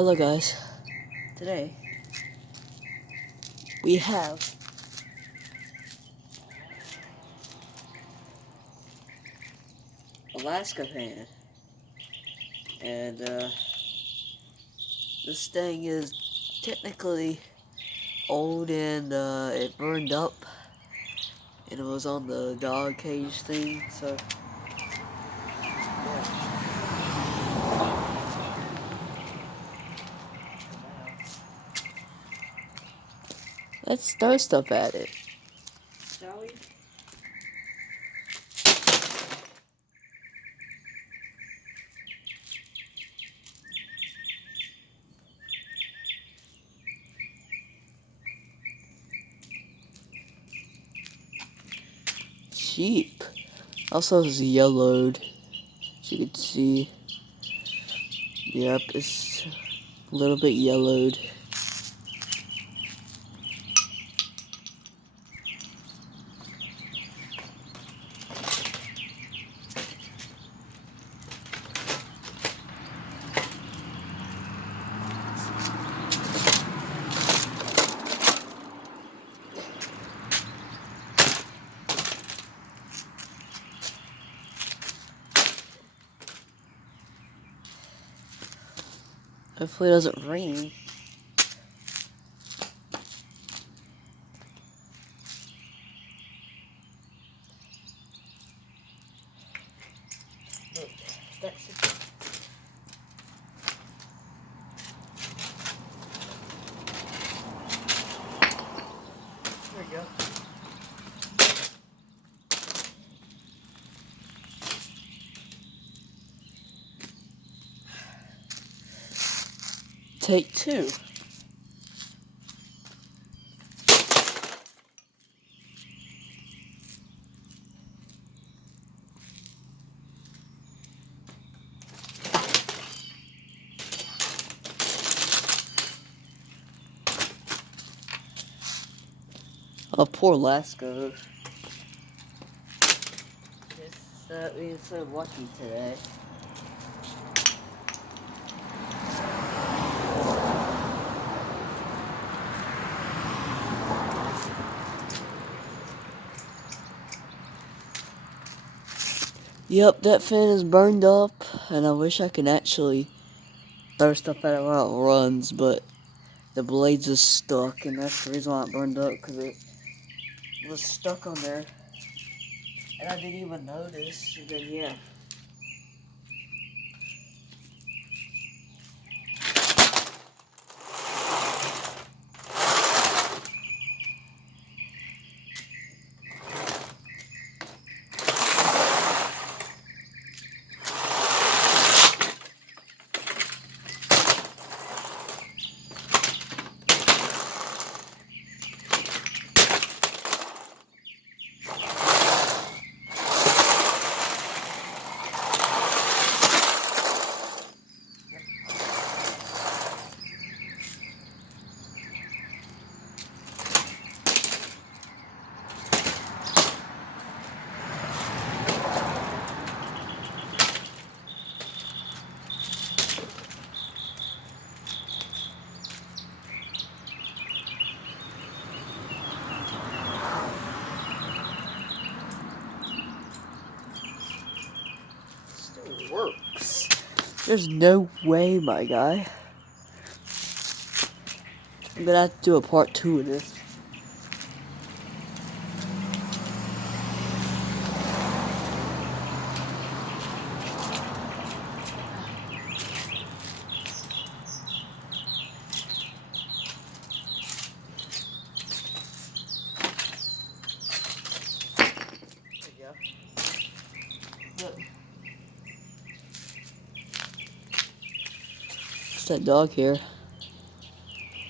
Hello guys, today we have Alaska Pan, and this thing is technically old and it burned up and it was on the dog cage thing, so yeah. Let's throw stuff at it, shall we? Sheep. Also is yellowed, as you can see. Yep, it's a little bit yellowed. Hopefully it doesn't rain. Look, that's it. There we go. Take two. Oh, poor Lasco. Just being so lucky today. Yep, that fan is burned up, and I wish I could actually throw stuff at it while it runs, but the blades is stuck, and that's the reason why it burned up, because it was stuck on there, and I didn't even notice, and then yeah. Still works. There's no way, my guy. I'm gonna have to do a part 2 of this. There you go. Look. What's that dog here?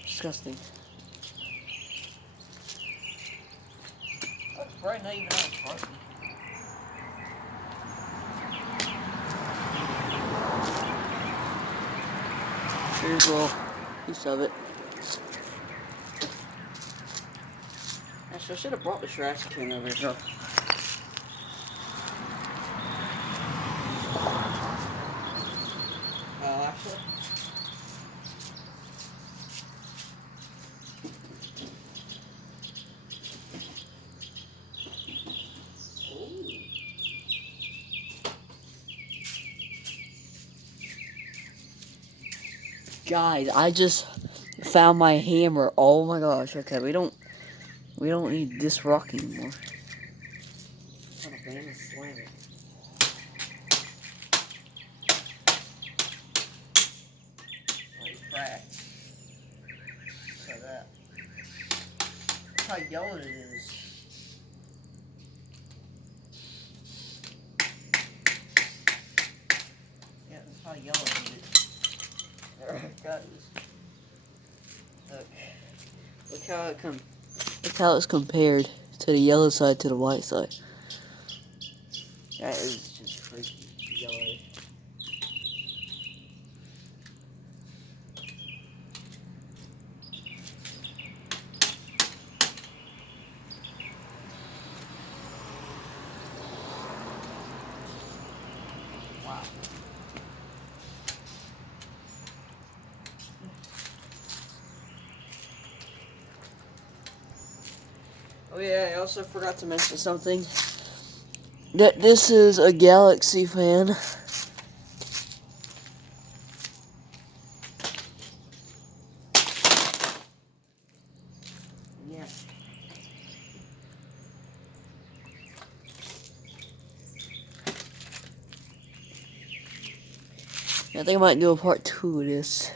Disgusting. That's probably not even out of parking. Here's a little piece of it. Actually, I should have brought the trash can over here. Actually, Guys, I just found my hammer. Oh my gosh. Okay, we don't need this rock anymore. That's how yellow it is. Yeah, that's how yellow it is. Alright, guys. Look how look how it's compared to the yellow side to the white side. That is just freaky yellow. Wow. Oh yeah, I also forgot to mention something. That this is a Galaxy fan. Yeah. I think I might do a part 2 of this.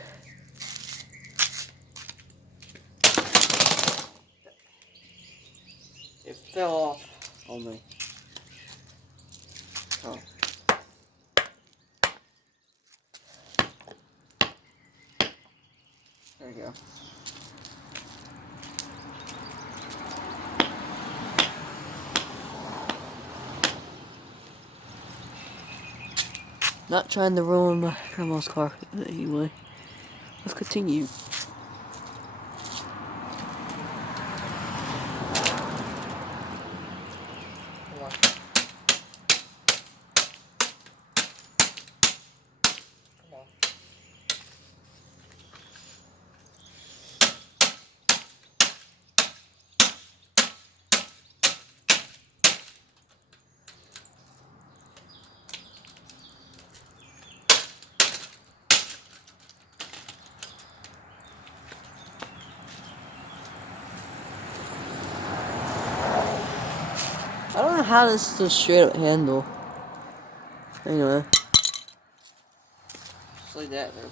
It fell off on me. Oh. There you go. Not trying to ruin my grandma's car. Anyway, let's continue. Come on. Come on. I don't know how this is a straight up handle. Anyway. Just like that, man.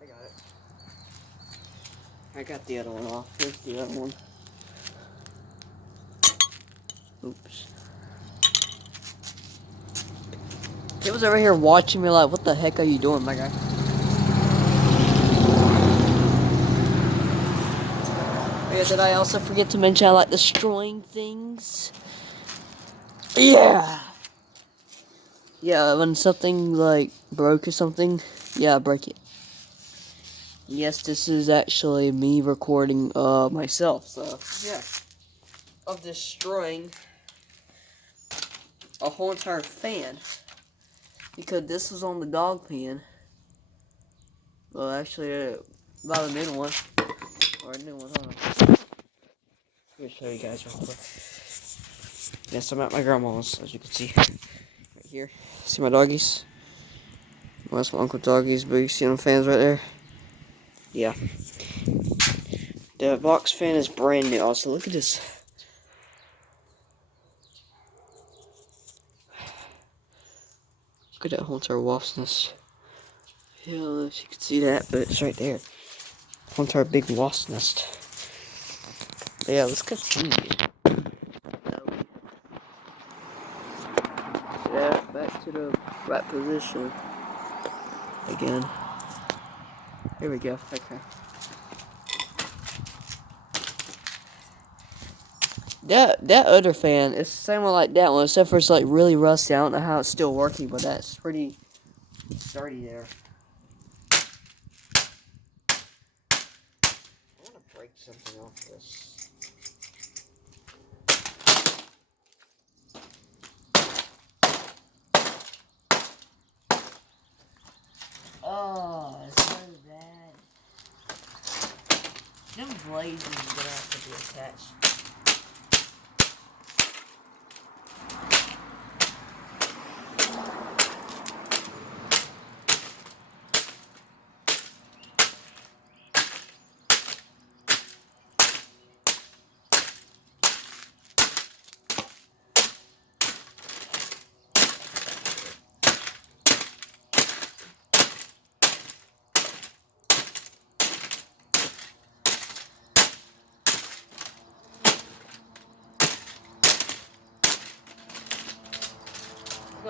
I got it. I got the other one off. Here's the other one. Oops. He was over here watching me like, what the heck are you doing, my guy? Yeah, did I also forget to mention I like destroying things? Yeah! Yeah, when something like broke or something, yeah, break it. Yes, this is actually me recording myself, so yeah. Of destroying a whole entire fan. Because this was on the dog pan. Well, actually, about a new one. Or a new one, hold on. Let me show you guys real quick. Yes, I'm at my grandma's, as you can see. Right here. See my doggies? Well, that's my Uncle Doggies, but you see them fans right there? Yeah. The box fan is brand new. Also, look at this. Look at that whole entire wasp's nest. Yeah, I don't know if you can see that, but it's right there. Whole entire big wasp nest. But yeah, let's continue. Yeah, back to the right position. Again. Here we go. Okay. That other fan, it's the same one like that one, except for it's like really rusty. I don't know how it's still working, but that's pretty sturdy there. I want to break something off this. Oh, it's so bad. Them blades are gonna have to be attached.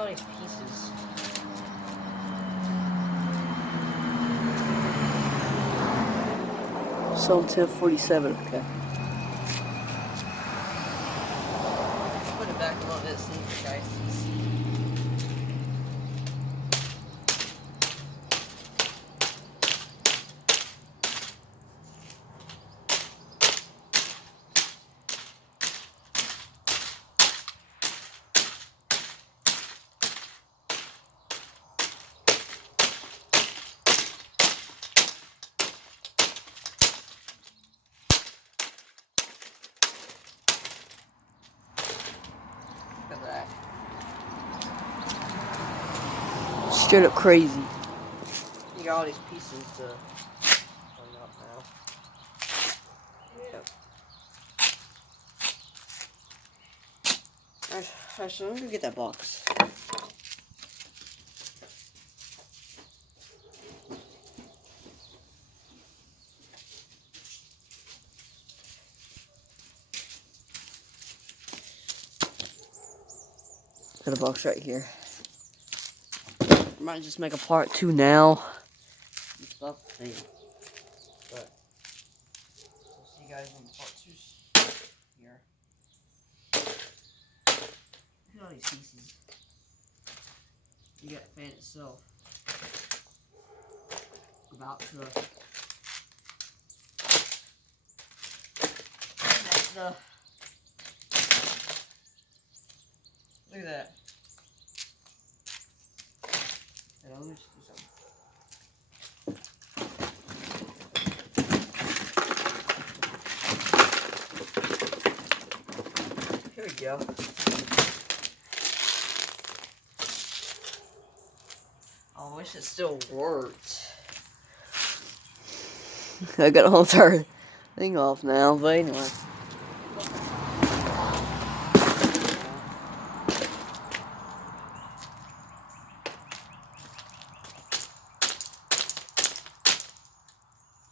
all these pieces. So 1047, okay. Put it back a little bit so you guys can see. Look at that. Straight up crazy. You got all these pieces to clean up now. Yeah. Alright, so I'm gonna get that box. Got a box right here. I might just make a part 2 now. Stuff the same. But we'll see you guys on part 2 here. Look at all these pieces. You got the fan itself. About to next up. Look at that. And let me just do something. Here we go. I wish it still worked. I got the whole entire thing off now, but anyway.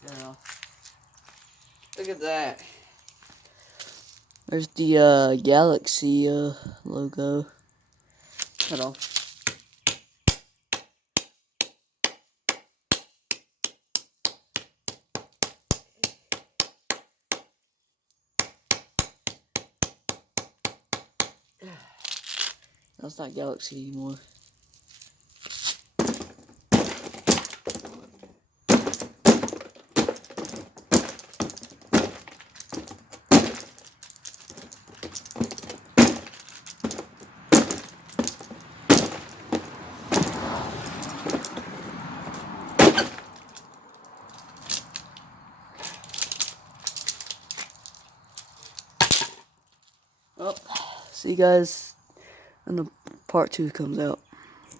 Yeah. Look at that. There's the Galaxy logo. Hold on. That's not Galaxy anymore. Well, see you guys when the part 2 comes out.